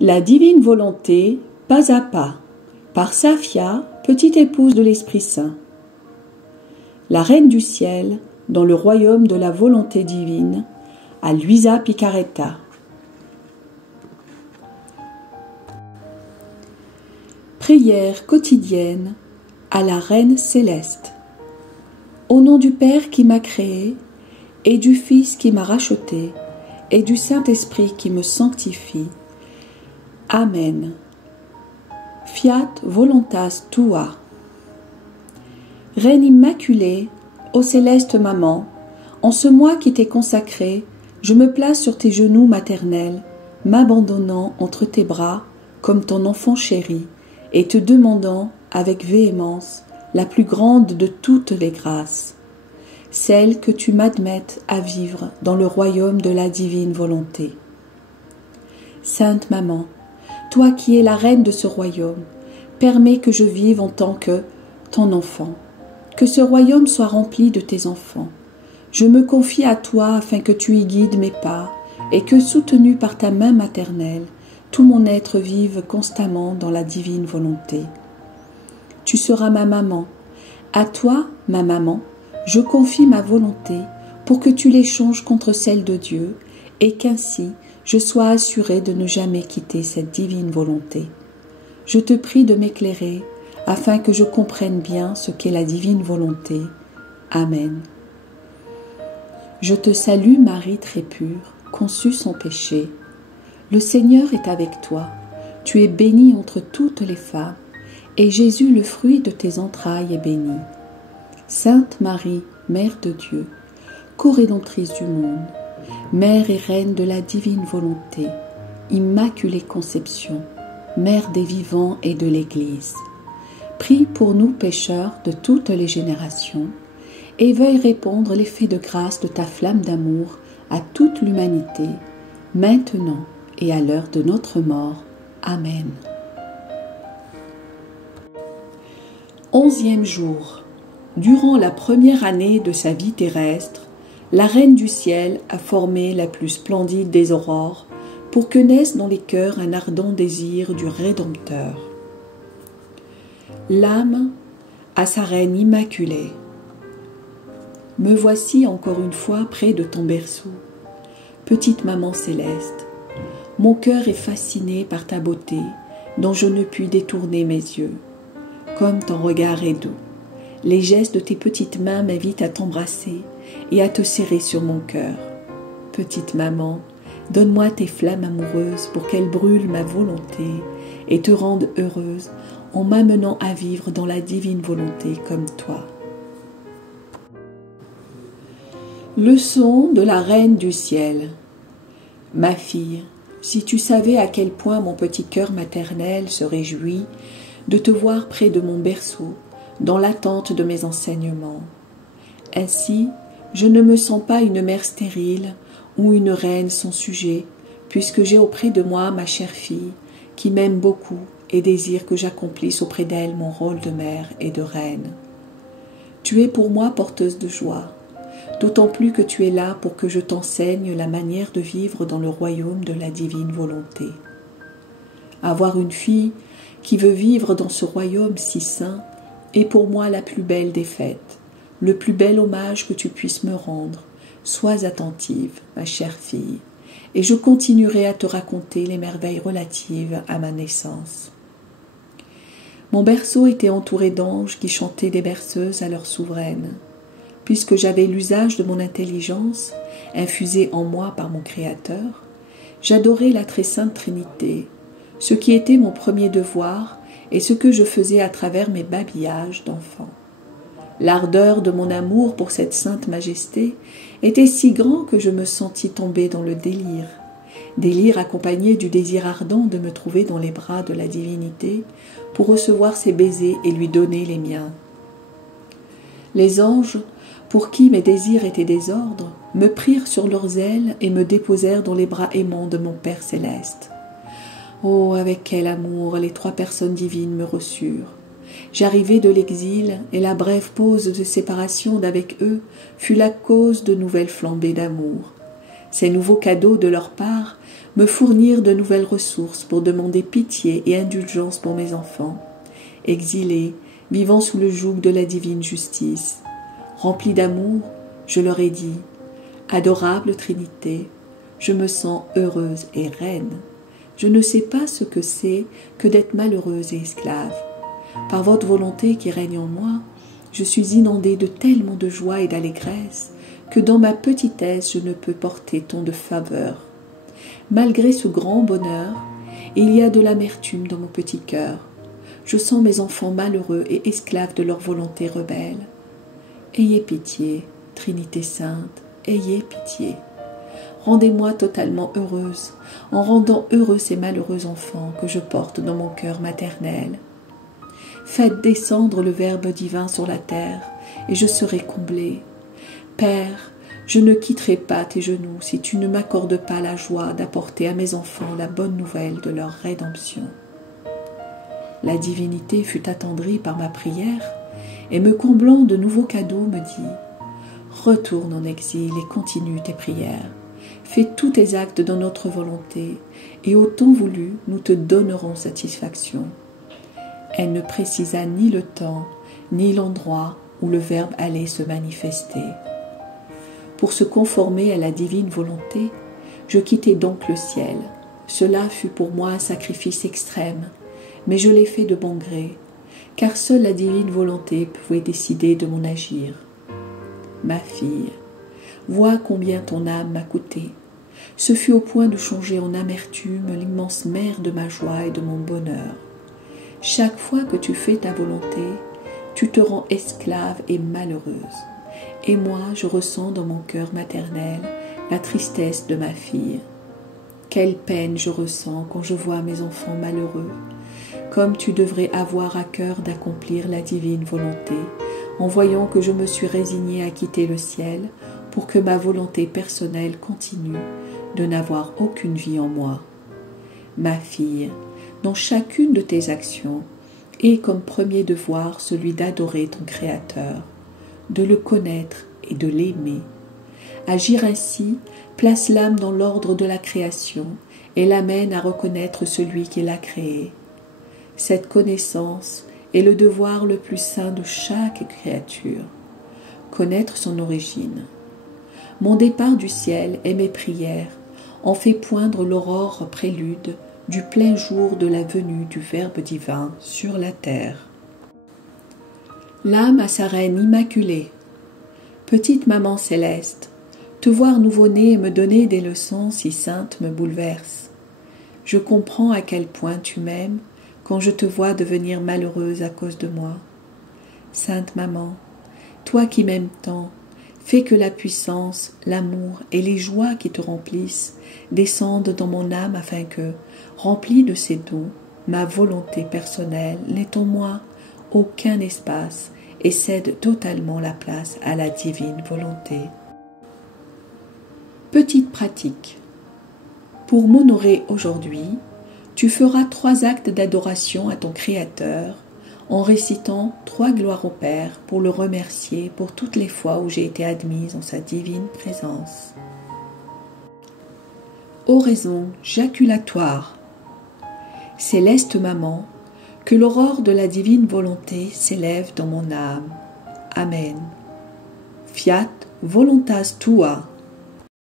La divine volonté, pas à pas, par Safia, petite épouse de l'Esprit Saint. La Reine du Ciel, dans le royaume de la volonté divine, à Luisa Picaretta. Prière quotidienne à la Reine céleste. Au nom du Père qui m'a créé, et du Fils qui m'a racheté, et du Saint-Esprit qui me sanctifie. Amen. Fiat voluntas tua. Reine immaculée, ô céleste maman, en ce mois qui t'est consacré, je me place sur tes genoux maternels, m'abandonnant entre tes bras comme ton enfant chéri, et te demandant avec véhémence la plus grande de toutes les grâces, celle que tu m'admettes à vivre dans le royaume de la divine volonté. Sainte Maman, toi qui es la reine de ce royaume, permets que je vive en tant que ton enfant, que ce royaume soit rempli de tes enfants. Je me confie à toi afin que tu y guides mes pas et que, soutenu par ta main maternelle, tout mon être vive constamment dans la divine volonté. Tu seras ma maman. À toi, ma maman, je confie ma volonté pour que tu l'échanges contre celle de Dieu et qu'ainsi je sois assurée de ne jamais quitter cette divine volonté. Je te prie de m'éclairer afin que je comprenne bien ce qu'est la divine volonté. Amen. Je te salue Marie très pure, conçue sans péché. Le Seigneur est avec toi. Tu es bénie entre toutes les femmes, et Jésus, le fruit de tes entrailles, est béni. Sainte Marie, Mère de Dieu, co-rédemptrice du monde, Mère et Reine de la divine volonté, Immaculée Conception, Mère des vivants et de l'Église, prie pour nous pécheurs de toutes les générations et veuille répandre l'effet de grâce de ta flamme d'amour à toute l'humanité, maintenant et à l'heure de notre mort. Amen. 11e jour. Durant la première année de sa vie terrestre, la Reine du Ciel a formé la plus splendide des aurores pour que naisse dans les cœurs un ardent désir du Rédempteur. L'âme à sa Reine immaculée. Me voici encore une fois près de ton berceau, petite maman céleste. Mon cœur est fasciné par ta beauté, dont je ne puis détourner mes yeux. Comme ton regard est doux, les gestes de tes petites mains m'invitent à t'embrasser et à te serrer sur mon cœur. Petite maman, donne-moi tes flammes amoureuses pour qu'elles brûlent ma volonté et te rendent heureuse en m'amenant à vivre dans la divine volonté comme toi. Leçon de la Reine du Ciel. Ma fille, si tu savais à quel point mon petit cœur maternel se réjouit de te voir près de mon berceau, dans l'attente de mes enseignements. Ainsi, je ne me sens pas une mère stérile ou une reine sans sujet, puisque j'ai auprès de moi ma chère fille, qui m'aime beaucoup et désire que j'accomplisse auprès d'elle mon rôle de mère et de reine. Tu es pour moi porteuse de joie, d'autant plus que tu es là pour que je t'enseigne la manière de vivre dans le royaume de la divine volonté. Avoir une fille qui veut vivre dans ce royaume si saint est pour moi la plus belle des fêtes, le plus bel hommage que tu puisses me rendre. Sois attentive, ma chère fille, et je continuerai à te raconter les merveilles relatives à ma naissance. Mon berceau était entouré d'anges qui chantaient des berceuses à leur souveraine. Puisque j'avais l'usage de mon intelligence, infusée en moi par mon Créateur, j'adorais la très sainte Trinité, ce qui était mon premier devoir et ce que je faisais à travers mes babillages d'enfant. L'ardeur de mon amour pour cette sainte majesté était si grand que je me sentis tomber dans le délire accompagné du désir ardent de me trouver dans les bras de la divinité pour recevoir ses baisers et lui donner les miens. Les anges, pour qui mes désirs étaient désordre, me prirent sur leurs ailes et me déposèrent dans les bras aimants de mon Père céleste. Oh, avec quel amour les trois personnes divines me reçurent. J'arrivai de l'exil, et la brève pause de séparation d'avec eux fut la cause de nouvelles flambées d'amour. Ces nouveaux cadeaux de leur part me fournir de nouvelles ressources pour demander pitié et indulgence pour mes enfants, exilés, vivant sous le joug de la divine justice. Rempli d'amour, je leur ai dit, « Adorable Trinité, je me sens heureuse et reine. Je ne sais pas ce que c'est que d'être malheureuse et esclave. Par votre volonté qui règne en moi, je suis inondée de tellement de joie et d'allégresse que dans ma petitesse je ne peux porter tant de faveur. Malgré ce grand bonheur, il y a de l'amertume dans mon petit cœur. Je sens mes enfants malheureux et esclaves de leur volonté rebelle. Ayez pitié, Trinité Sainte, ayez pitié. Rendez-moi totalement heureuse, en rendant heureux ces malheureux enfants que je porte dans mon cœur maternel. Faites descendre le Verbe divin sur la terre, et je serai comblée. Père, je ne quitterai pas tes genoux si tu ne m'accordes pas la joie d'apporter à mes enfants la bonne nouvelle de leur rédemption. » La divinité fut attendrie par ma prière, et me comblant de nouveaux cadeaux me dit « Retourne en exil et continue tes prières. Fais tous tes actes dans notre volonté, et au temps voulu, nous te donnerons satisfaction. » Elle ne précisa ni le temps, ni l'endroit où le Verbe allait se manifester. Pour se conformer à la divine volonté, je quittai donc le ciel. Cela fut pour moi un sacrifice extrême, mais je l'ai fait de bon gré, car seule la divine volonté pouvait décider de mon agir. Ma fille, vois combien ton âme m'a coûté. Ce fut au point de changer en amertume l'immense mer de ma joie et de mon bonheur. Chaque fois que tu fais ta volonté, tu te rends esclave et malheureuse. Et moi, je ressens dans mon cœur maternel la tristesse de ma fille. Quelle peine je ressens quand je vois mes enfants malheureux, comme tu devrais avoir à cœur d'accomplir la divine volonté, en voyant que je me suis résignée à quitter le ciel pour que ma volonté personnelle continue de n'avoir aucune vie en moi. Ma fille, dans chacune de tes actions, aie comme premier devoir celui d'adorer ton Créateur, de le connaître et de l'aimer. Agir ainsi place l'âme dans l'ordre de la création et l'amène à reconnaître celui qui l'a créée. Cette connaissance est le devoir le plus saint de chaque créature, connaître son origine. Mon départ du ciel et mes prières en fait poindre l'aurore prélude du plein jour de la venue du Verbe divin sur la terre. L'âme à sa reine immaculée. Petite maman céleste, te voir nouveau-né et me donner des leçons si saintes me bouleverse. Je comprends à quel point tu m'aimes quand je te vois devenir malheureuse à cause de moi. Sainte maman, toi qui m'aimes tant, fais que la puissance, l'amour et les joies qui te remplissent descendent dans mon âme afin que, remplie de ces dons, ma volonté personnelle n'ait en moi aucun espace et cède totalement la place à la divine volonté. Petite pratique. Pour m'honorer aujourd'hui, tu feras 3 actes d'adoration à ton Créateur en récitant 3 gloires au Père pour le remercier pour toutes les fois où j'ai été admise en sa divine présence. Oraison jaculatoire. Céleste Maman, que l'aurore de la divine volonté s'élève dans mon âme. Amen. Fiat voluntas tua.